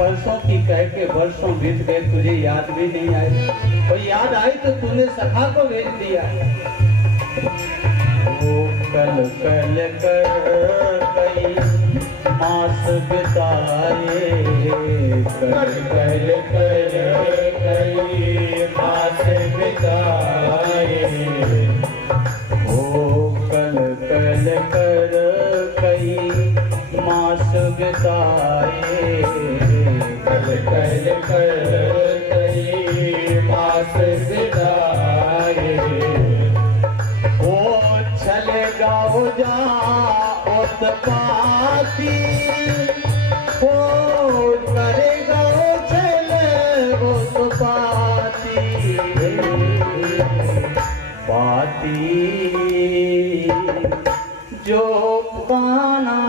परसों की कह के वर्षों बीत गए, तुझे याद भी नहीं आई, और याद आई तो तूने सखा को भेज दिया। वो कल कल कर कई मास बिताए, कल कल कर कई मास बिताए, वो कल कल कर कई मास बिताए, कल कल कर कई मास बिताए। वो चले गाओ जा उत्पाती, वो करेगा चले उत्पाती, पाती जो काना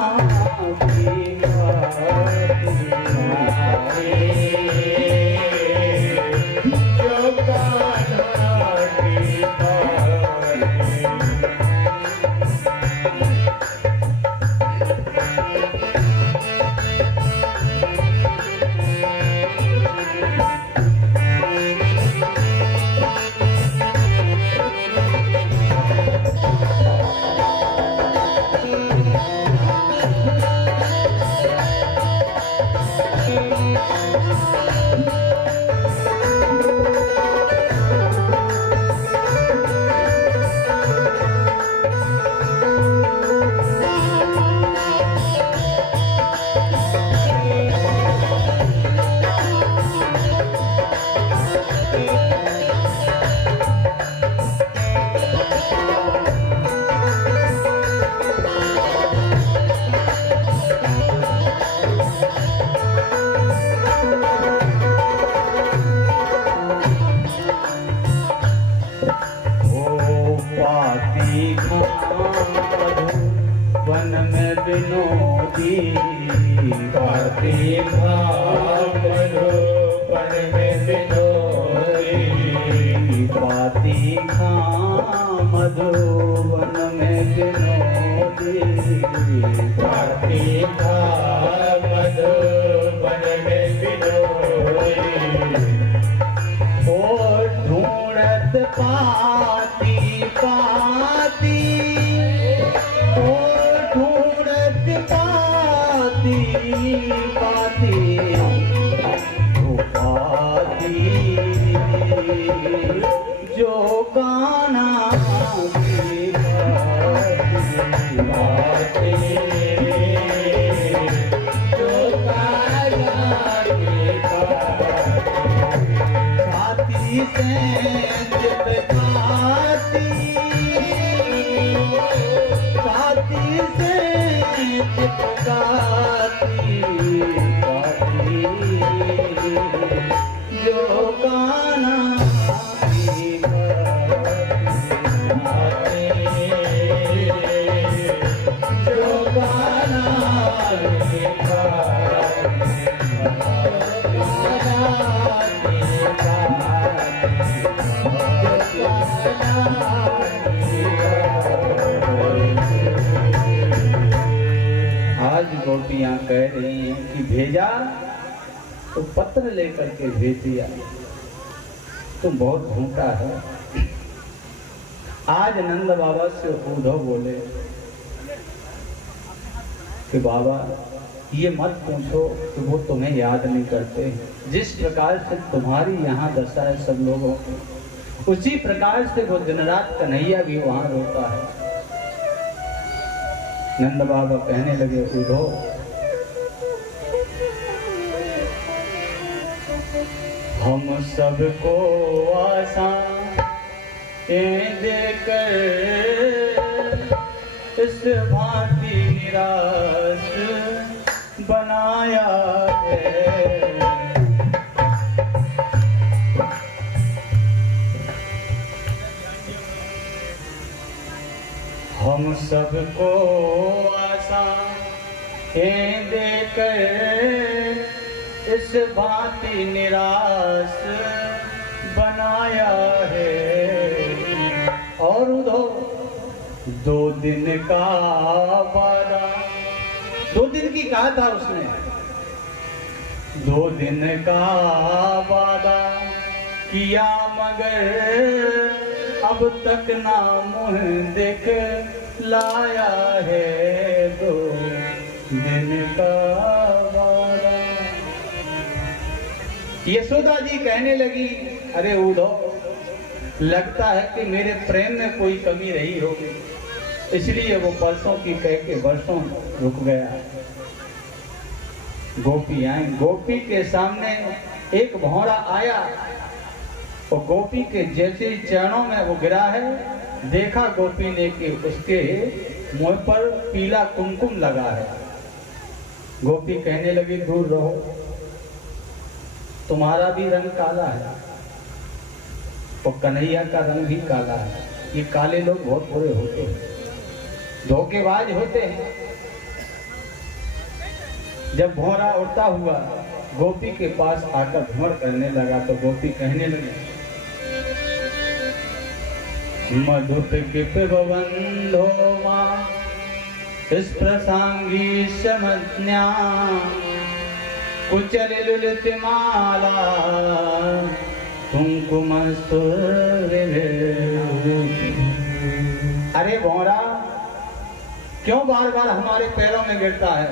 की बाती, जो काना की बाती। वन में विनोदी, पाती मधु वन में विनोदी, पाती मधु वन में विनोदी, पाती मधु वन में विनोदी। ओ ढूंढत पाती पाती, ओ ढूंढत पाती पाती, ओ पाती जो गाना की बाती, बाती जो गाना की बाती, छाती से चिपकाती, छाती से चिपकाती, पाती जो गाना की बाती, जो गाना की बाती, आज गोपियां कह रही हैं कि भेजा तो पत्र लेकर के भेज दिया, तुम बहुत झूठा है। आज नंद बाबा से उद्धव बोले कि बाबा ये मत पूछो कि वो तुम्हें याद नहीं करते, जिस प्रकार से तुम्हारी यहाँ दशा है सब लोगों को, उसी प्रकार से वो दिन रात कन्हैया भी वहां रोता है। नंद बाबा कहने लगे उद्धव, हम सबको आशा देकर इस भांति निराश बनाया है, हम सबको आशा देकर इस भांति निराश बनाया है। और उधर 2 दिन का वादा, 2 दिन की कहा था उसने, 2 दिन का वादा किया मगर अब तक ना मुँह देख लाया है। 2 दिन का वादा। यशोदा जी कहने लगी, अरे उद्धव, लगता है कि मेरे प्रेम में कोई कमी रही होगी, इसलिए वो परसों की कह के वर्षों रुक गया। गोपी आई, गोपी के सामने एक भौरा आया और गोपी के जैसे चरणों में वो गिरा है। देखा गोपी ने कि उसके मुंह पर पीला कुमकुम लगा है। गोपी कहने लगी, दूर रहो, तुम्हारा भी रंग काला है और कन्हैया का रंग भी काला है। ये काले लोग बहुत बुरे होते हैं, धोखेबाज होते हैं। जब भौरा उड़ता हुआ गोपी के पास आकर भ्रमण करने लगा तो गोपी कहने लगी, मधुप किप बंधो मां स्प्रसांगी समज्ञा कुचल लुलित माला अरे भौरा, क्यों बार बार हमारे पैरों में गिरता है,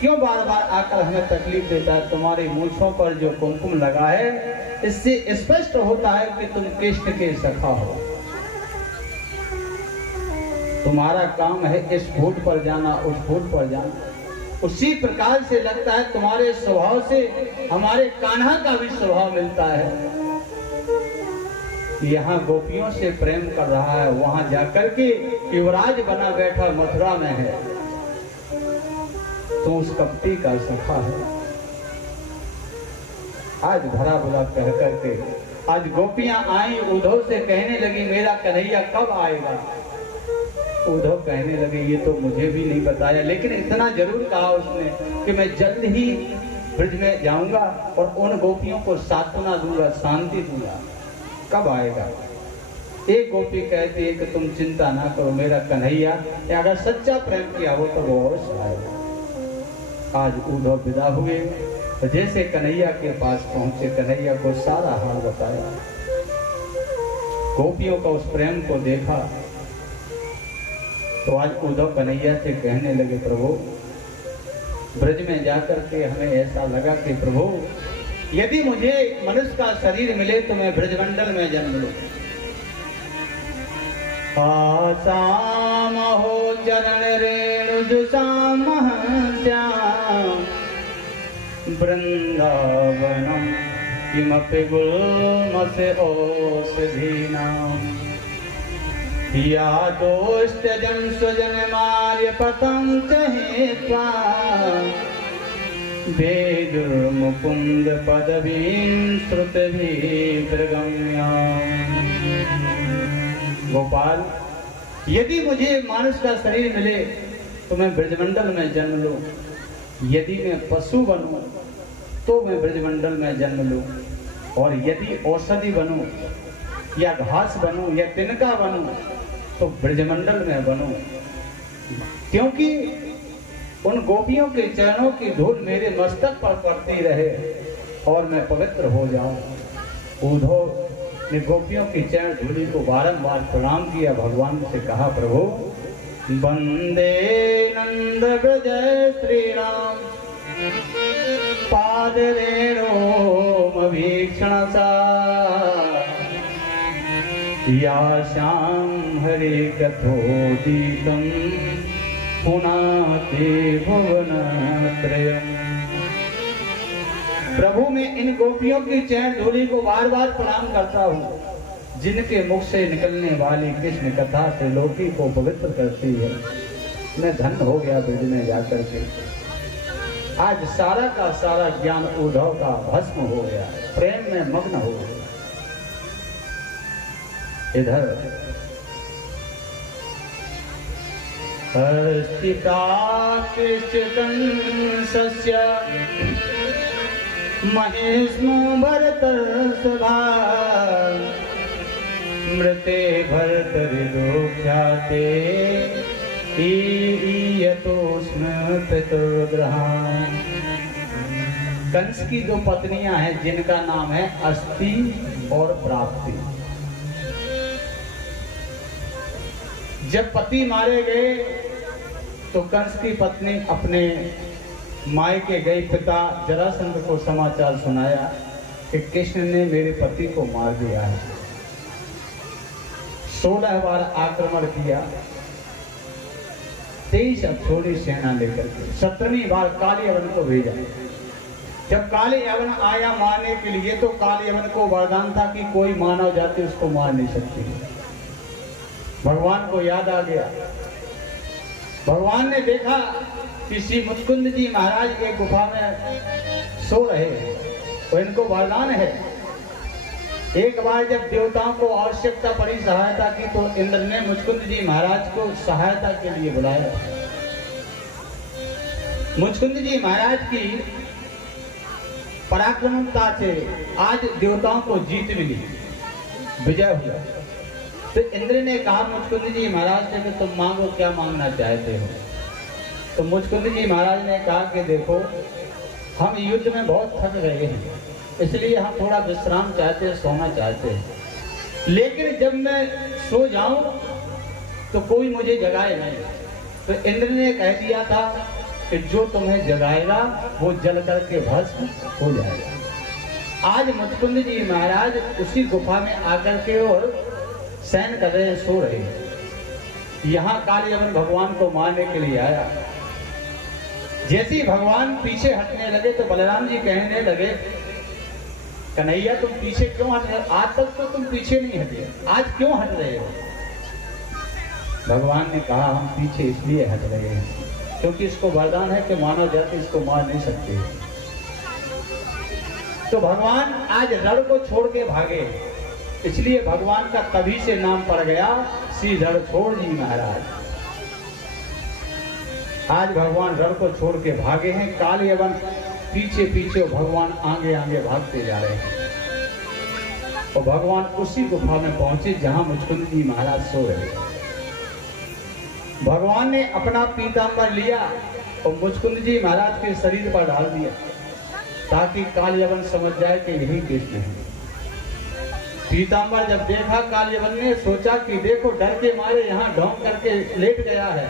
क्यों बार बार आकर हमें तकलीफ देता है? तुम्हारी मूंछों पर जो कुमकुम लगा है, इससे स्पष्ट होता है कि तुम कृष्ण के सखा हो। तुम्हारा काम है इस फूट पर जाना, उस फूट पर जाना। उसी प्रकार से लगता है तुम्हारे स्वभाव से हमारे कान्हा का भी स्वभाव मिलता है। यहाँ गोपियों से प्रेम कर रहा है, वहां जाकर के युवराज बना बैठा मथुरा में है, तो उस कपटी का सखा है। आज भरा बुरा कह करके आज गोपियां आई, उद्धव से कहने लगी, मेरा कन्हैया कब आएगा? उद्धव कहने लगे, ये तो मुझे भी नहीं बताया, लेकिन इतना जरूर कहा उसने कि मैं जल्द ही ब्रज में जाऊंगा और उन गोपियों को सांत्वना दूंगा, शांति दूंगा। कब आएगा? एक गोपी कहती है कि तुम चिंता ना करो, मेरा कन्हैया अगर सच्चा प्रेम किया हो तो वो अवश्य आएगा। आज उद्धव विदा हुए, जैसे कन्हैया के पास पहुंचे, कन्हैया को सारा हाल बताया, गोपियों का उस प्रेम को देखा। तो आज उद्धव कन्हैया से कहने लगे, प्रभु ब्रज में जाकर के हमें ऐसा लगा कि प्रभु यदि मुझे मनुष्य का शरीर मिले तो मैं ब्रजमंडल में जन्म लूं। आसाम हो चरण रेणु दुसाम श्याम वृंदावनम किमपि गुल्मस्य औषधीनाम या दोष्टजं स्वजन मार्य पतंग हेत्वा वेदुर्मुकुंद पदवीं श्रुतभिः प्रगम्याम्। गोपाल, यदि मुझे मानुष का शरीर मिले तो मैं ब्रजमंडल में जन्म लूं, यदि मैं पशु बनूं तो मैं ब्रजमंडल में जन्म लूं, और यदि औषधि बनूं या घास बनूं या तिनका बनूं तो ब्रजमंडल में बनूं, क्योंकि उन गोपियों के चरणों की धूल मेरे मस्तक पर पड़ती रहे और मैं पवित्र हो जाऊं। उद्धव ने गोपियों की चरण धूलि को बारंबार प्रणाम किया, भगवान से कहा, प्रभु वंदे नंद ब्रज श्री राम पाद रेणु वीक्षण सा या श्याम हरे कथोदितम पुनाते भुवन त्रयम्। प्रभु मैं इन गोपियों की चरण धूलि को बार बार प्रणाम करता हूँ, जिनके मुख से निकलने वाली कृष्ण कथा त्रिलोकी को पवित्र करती है। मैं धन्य हो गया ब्रज में जाकर के। आज सारा का सारा ज्ञान उद्धव का भस्म हो गया, प्रेम में मग्न हो गया। इधर अस्तिका कृष्णकंसस्य महेष्मो भरतर्षभा मृते भरतरिदोख्याते ईयतोऽस्म पितुर्गृहान्। कंस की दो पत्नियां हैं जिनका नाम है अस्ति और प्राप्ति। जब पति मारे गए तो कंस की पत्नी अपने मायके गई, पिता जरासंध को समाचार सुनाया कि कृष्ण ने मेरे पति को मार दिया है। 16 बार आक्रमण किया, 23 अक्षौणी सेना लेकर के 17वीं बार काली यवन को भेजा। जब काली यवन आया मारने के लिए तो काली यवन को वरदान था कि कोई मानव जाति उसको मार नहीं सकती। भगवान को याद आ गया। भगवान ने देखा कि श्री मुचकुंद जी महाराज एक गुफा में सो रहे हैं, तो इनको वरदान है। एक बार जब देवताओं को आवश्यकता पड़ी सहायता की तो इंद्र ने मुचकुंद जी महाराज को सहायता के लिए बुलाया। मुचकुंद जी महाराज की पराक्रमता से आज देवताओं को जीत मिली, विजय हुआ। तो इंद्र ने कहा मुचकुंद जी महाराज से कि तुम मांगो, क्या मांगना चाहते हो। तो मुचकुंद जी महाराज ने कहा कि देखो, हम युद्ध में बहुत थक गए हैं, इसलिए हम थोड़ा विश्राम चाहते हैं, सोना चाहते हैं। लेकिन जब मैं सो जाऊं तो कोई मुझे जगाए नहीं। तो इंद्र ने कह दिया था कि जो तुम्हें जगाएगा वो जल करके भस्म हो जाएगा। आज मुचकुंद जी महाराज उसी गुफा में आकर के और शयन कर रहे, सो रहे। यहाँ काली यवन भगवान को मारने के लिए आया। जैसे ही भगवान पीछे हटने लगे तो बलराम जी कहने लगे, कन्हैया तुम पीछे क्यों हट रहे? आज तक तो तुम पीछे नहीं हटे, आज क्यों हट रहे हो? भगवान ने कहा हम पीछे इसलिए हट रहे हैं क्योंकि इसको वरदान है कि मानव जाति इसको मार नहीं सकती। तो भगवान आज रण को छोड़ के भागे, इसलिए भगवान का तभी से नाम पड़ गया श्री रणछोड़ जी महाराज। आज भगवान रण को छोड़ के भागे हैं, काली यवन पीछे पीछे, भगवान आगे आगे भागते जा रहे हैं। और भगवान उसी गुफा में पहुंचे जहां मुचकुंद जी महाराज सो रहे। भगवान ने अपना पीतांबर लिया और मुचकुंद जी महाराज के शरीर पर डाल दिया ताकि काली यवन समझ जाए कि यही कृष्ण है। पीतांबर जब देखा, काली यवन ने सोचा कि देखो डर के मारे यहाँ ढोंग करके लेट गया है।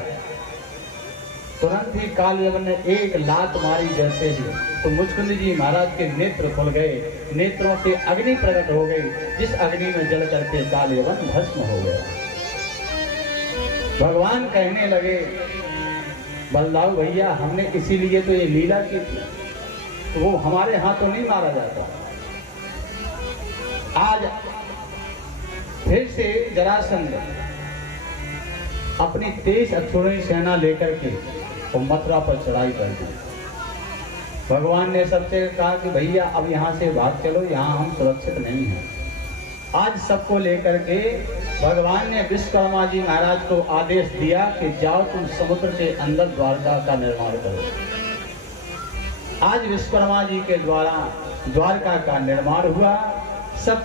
तुरंत ही काली यवन ने एक लात मारी जैसे ही, तो मुचकुंद जी महाराज के नेत्र खुल गए, नेत्रों से अग्नि प्रकट हो गई, जिस अग्नि में जल करके काली यवन भस्म हो गया। भगवान कहने लगे, बलदाऊ भैया हमने इसीलिए तो ये लीला की थी, तो वो हमारे हाथों नहीं मारा जाता। आज फिर से जरासंध अपनी 23 अक्षौणी सेना लेकर के और मथुरा पर चढ़ाई कर दी। भगवान ने सबसे कहा कि भैया अब यहाँ से भाग चलो, यहाँ हम सुरक्षित नहीं हैं। आज सबको लेकर के भगवान ने विश्वकर्मा जी महाराज को आदेश दिया कि जाओ तुम समुद्र के अंदर द्वारका का निर्माण करो। आज विश्वकर्मा जी के द्वारा द्वारका का निर्माण हुआ। सब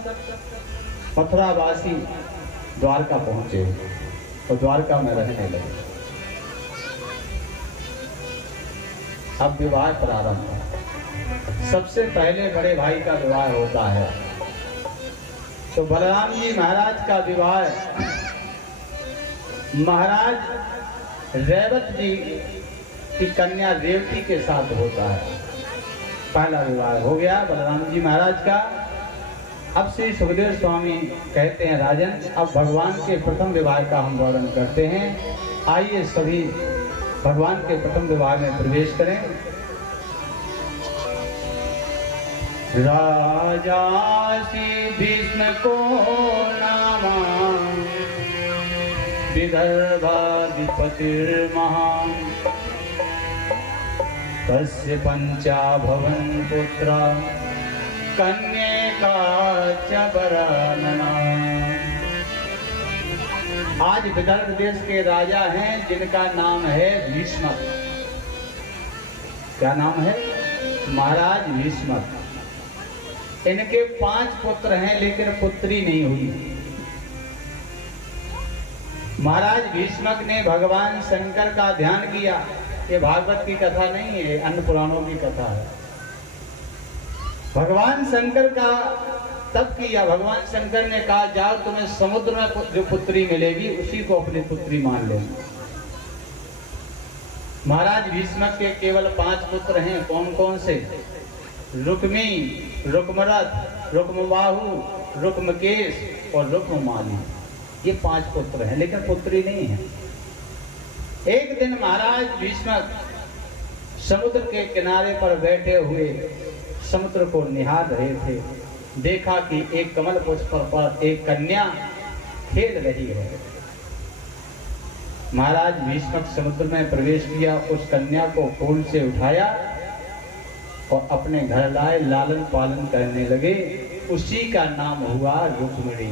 मथुरावासी द्वारका पहुंचे और द्वारका में रहने लगे। अब विवाह प्रारंभ है। सबसे पहले बड़े भाई का विवाह होता है। तो बलराम जी महाराज का विवाह महाराज रेवत जी की कन्या रेवती के साथ होता है। पहला विवाह हो गया बलराम जी महाराज का। अब श्री सुखदेव स्वामी कहते हैं, राजन अब भगवान के प्रथम विवाह का हम वर्णन करते हैं। आइए सभी भगवान के प्रथम विवाह में प्रवेश करें। राजा श्री भीष्म को नामा विदर्भाधिपतिर्महान् तस्य पंचा भवन पुत्रा कन्या च वरानना। आज विदर्भ देश के राजा हैं जिनका नाम है भीष्म। क्या नाम है? महाराज भीष्म। इनके 5 पुत्र हैं लेकिन पुत्री नहीं हुई। महाराज भीष्मक ने भगवान शंकर का ध्यान किया। ये भागवत की कथा नहीं है, अन्य पुराणों की कथा है। भगवान शंकर का तब किया। भगवान शंकर ने कहा जाओ तुम्हें समुद्र में जो पुत्री मिलेगी उसी को अपनी पुत्री मान लेना। महाराज भीष्म के केवल 5 पुत्र हैं। कौन कौन से? रुक्मी, रुक्मरथ, रुक्मबाहु, रुक्मकेश और रुक्ममाली। ये 5 पुत्र हैं, लेकिन पुत्री नहीं है। एक दिन महाराज भीष्म समुद्र के किनारे पर बैठे हुए समुद्र को निहार रहे थे। देखा कि एक कमल पुष्प पर एक कन्या खेल रही है। महाराज भीष्म समुद्र में प्रवेश किया, उस कन्या को फूल से उठाया और अपने घर लाए, लालन पालन करने लगे। उसी का नाम हुआ रुक्मिणी।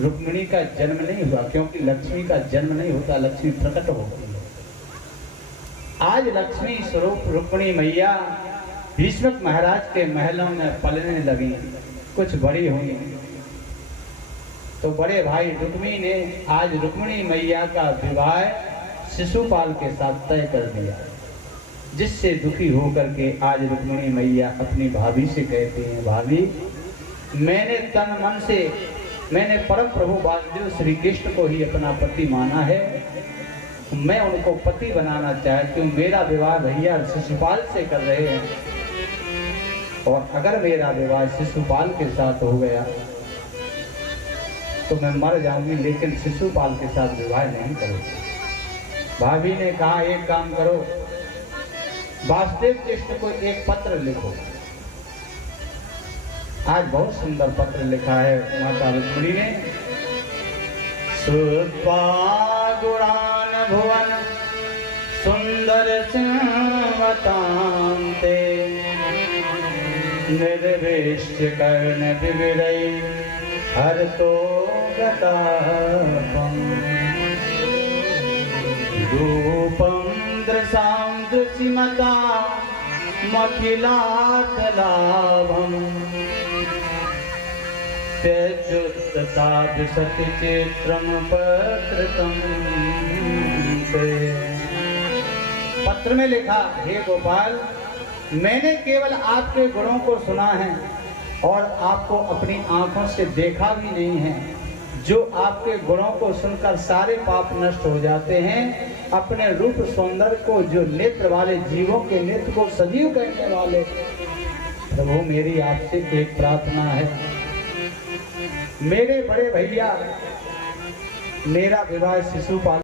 रुक्मिणी का जन्म नहीं हुआ, क्योंकि लक्ष्मी का जन्म नहीं होता, लक्ष्मी प्रकट होती है। आज लक्ष्मी स्वरूप रुक्मिणी मैया भीष्म महाराज के महलों में पलने लगी। कुछ बड़ी हुई तो बड़े भाई रुक्मी ने आज रुक्मिणी मैया का विवाह शिशुपाल के साथ तय कर दिया, जिससे दुखी होकर के आज रुक्मिणी मैया अपनी भाभी से कहती हैं, भाभी मैंने तन मन से मैंने परम प्रभु वासुदेव श्री कृष्ण को ही अपना पति माना है। मैं उनको पति बनाना चाहती हूँ। मेरा विवाह भैया शिशुपाल से कर रहे हैं, और अगर मेरा विवाह शिशुपाल के साथ हो गया तो मैं मर जाऊंगी, लेकिन शिशुपाल के साथ विवाह नहीं करूंगी। भाभी ने कहा एक काम करो, वासुदेव कृष्ण को एक पत्र लिखो। आज बहुत सुंदर पत्र लिखा है माता रुक्मिणी ने। श्रुत्वा गुणान भुवन सुंदर सिंहवतांते निर्वेश्य कर्ण विविरै हरतो गतापम् रूपं दृशां दृशिमता मखिलाटलाभम् त्यजुत्तता विशति चित्रं पत्रतं ते। पत्र में लिखा, हे गोपाल, मैंने केवल आपके गुणों को सुना है और आपको अपनी आंखों से देखा भी नहीं है। जो आपके गुणों को सुनकर सारे पाप नष्ट हो जाते हैं। अपने रूप सौंदर्य को, जो नेत्र वाले जीवों के नेत्र को सजीव करने वाले प्रभु, मेरी आपसे एक प्रार्थना है, मेरे बड़े भैया मेरा विवाह शिशुपाल